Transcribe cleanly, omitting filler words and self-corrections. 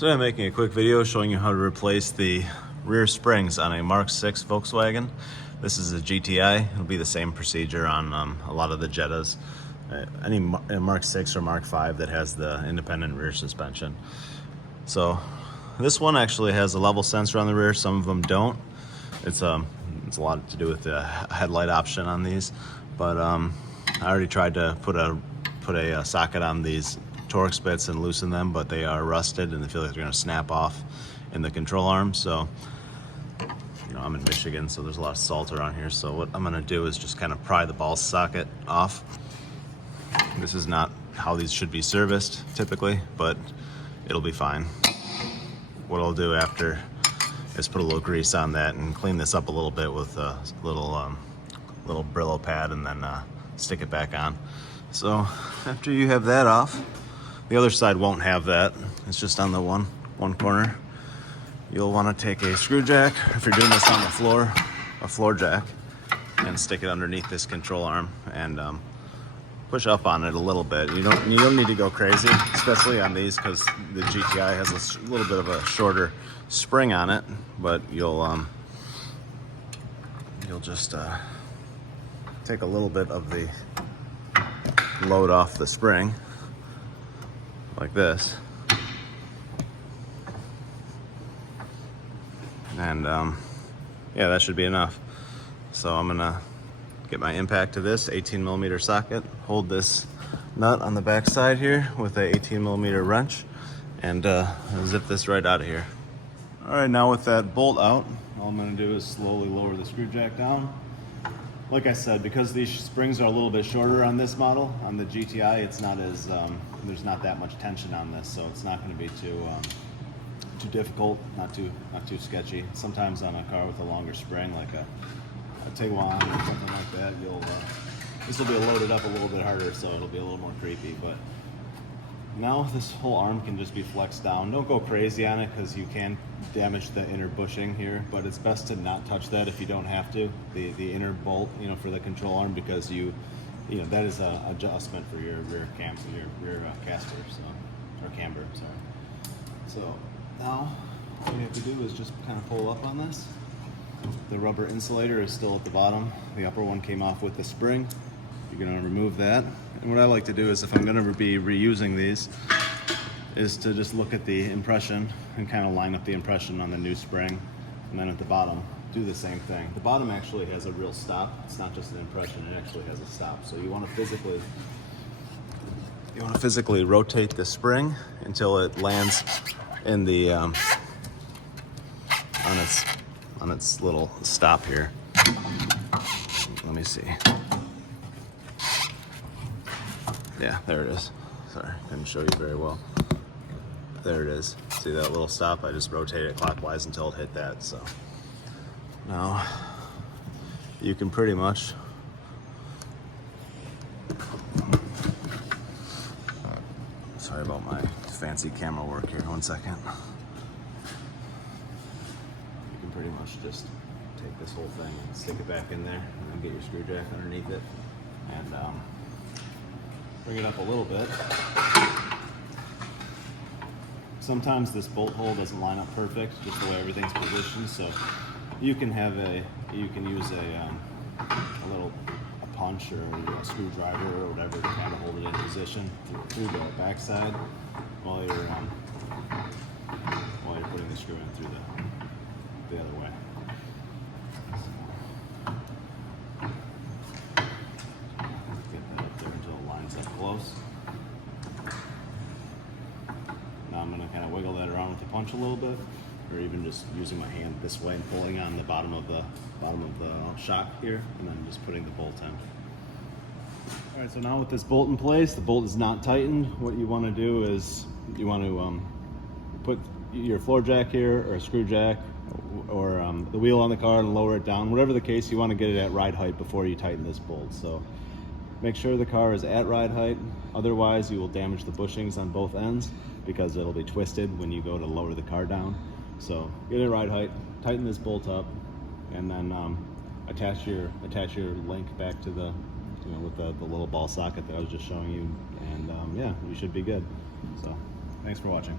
Today I'm making a quick video showing you how to replace the rear springs on a Mk6 Volkswagen. This is a GTI. It'll be the same procedure on a lot of the Jettas. Any Mk6 or Mk5 that has the independent rear suspension. So this one actually has a level sensor on the rear, some of them don't. It's a lot to do with the headlight option on these, but I already tried to put a socket on these Torx bits and loosen them, but they are rusted and they feel like they're going to snap off in the control arm. So, you know, I'm in Michigan, so there's a lot of salt around here. So what I'm going to do is just kind of pry the ball socket off. This is not how these should be serviced typically, but it'll be fine. What I'll do after is put a little grease on that and clean this up a little bit with a little Brillo pad, and then stick it back on. So after you have that off, the other side won't have that. It's just on the one corner. You'll want to take a screw jack, if you're doing this on the floor, a floor jack, and stick it underneath this control arm and push up on it a little bit. You don't need to go crazy, especially on these, because the GTI has a little bit of a shorter spring on it. But you'll just take a little bit of the load off the spring like this, and yeah, that should be enough. So I'm gonna get my impact to this 18mm socket, hold this nut on the back side here with a 18mm wrench, and zip this right out of here. All right, now with that bolt out, all I'm gonna do is slowly lower the screw jack down. Like I said, because these springs are a little bit shorter on this model, on the GTI, it's not as there's not that much tension on this, so it's not going to be too difficult, not too sketchy. Sometimes on a car with a longer spring, like a Tiguan or something like that, this will be loaded up a little bit harder, so it'll be a little more creepy. But now this whole arm can just be flexed down. Don't go crazy on it, because you can damage the inner bushing here, but it's best to not touch that if you don't have to, the inner bolt, you know, for the control arm, because you know that is a adjustment for your rear caster, so, or camber, sorry. So now all you have to do is just kind of pull up on this. The rubber insulator is still at the bottom. The upper one came off with the spring. You're going to remove that. And what I like to do is, if I'm going to be reusing these, is to just look at the impression and kind of line up the impression on the new spring. And then at the bottom, do the same thing. The bottom actually has a real stop. It's not just an impression, it actually has a stop. So you want to physically rotate the spring until it lands in the on its little stop here. Let me see. Yeah, there it is. Sorry, couldn't show you very well. There it is. See that little stop? I just rotate it clockwise until it hit that. So now you can pretty much sorry about my fancy camera work here. 1 second. You can pretty much just take this whole thing and stick it back in there, and then get your screw jack underneath it, and bring it up a little bit. Sometimes this bolt hole doesn't line up perfect, just the way everything's positioned. So you can use a punch or a screwdriver or whatever to kind of hold it in position through the backside while you're putting the screw in through the other way. Get that up there until it lines up close. Now I'm going to kind of wiggle that around with the punch a little bit, or even just using my hand this way and pulling on the bottom of the shock here, and then just putting the bolt in. All right, so now with this bolt in place, the bolt is not tightened. What you want to do is you want to put your floor jack here, or a screw jack, or the wheel on the car, and lower it down. Whatever the case, you want to get it at ride height before you tighten this bolt. So make sure the car is at ride height. Otherwise, you will damage the bushings on both ends, because it'll be twisted when you go to lower the car down. So get it at ride height, tighten this bolt up, and then attach your link back to the, you know, with the little ball socket that I was just showing you, and yeah, you should be good. So thanks for watching.